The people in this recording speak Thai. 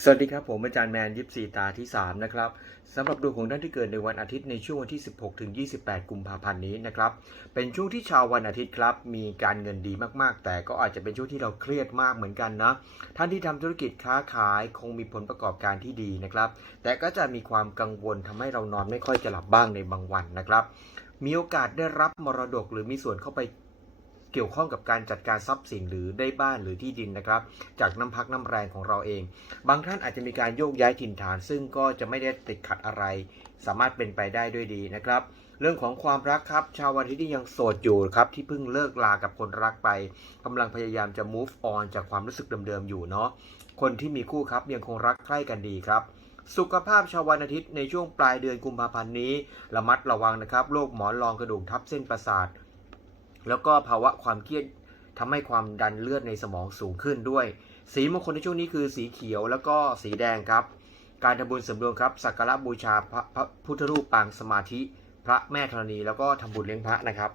สวัสดีครับ ผมอาจารย์แมนยิปซีตาที่ 3 นะครับสำหรับดวงของท่านที่เกิดในวันอาทิตย์ในช่วงวันที่ 16ถึง28 กุมภาพันธ์นี้นะครับ เป็นช่วงที่ชาววันอาทิตย์ครับ มีการเงินดีมากๆ แต่ก็อาจจะเป็นช่วงที่เราเครียดมากเหมือนกันนะท่านที่ทำธุรกิจค้าขายคงมีผลประกอบการที่ดีนะครับ แต่ก็จะมีความกังวลทำให้เรานอนไม่ค่อยจะหลับบ้างในบางวันนะครับ มีโอกาสได้รับมรดกหรือมีส่วนเข้าไป เกี่ยวข้องกับการจัดการทรัพย์สินหรือได้บ้านหรือที่ดินนะครับ จากน้ำพักน้ำแรงของเราเอง บางท่านอาจจะมีการโยกย้ายถิ่นฐาน ซึ่งก็จะไม่ได้ติดขัดอะไร สามารถเป็นไปได้ด้วยดีนะครับ เรื่องของความรักครับ ชาววันอาทิตย์ที่ยังโสดอยู่ครับที่เพิ่งเลิกลากับคนรักไปกำลังพยายามจะ move on จากความรู้สึกเดิมๆอยู่เนาะคนที่มีคู่ครับยังคงรักใคร่กันดีครับสุขภาพชาววันอาทิตย์ในช่วงปลายเดือนกุมภาพันธ์นี้ ระมัดระวังนะครับโรคหมอนรองกระดูกทับเส้นประสาท แล้วก็ภาวะความเครียดทำให้ความดันเลือดในสมองสูงขึ้นด้วย สีมงคลในช่วงนี้คือสีเขียวแล้วก็สีแดงครับ การทำบุญเสริมดวงครับสักการะบูชาพระพุทธรูปปางสมาธิ พระแม่ธรณี แล้วก็ทำบุญเลี้ยงพระนะครับ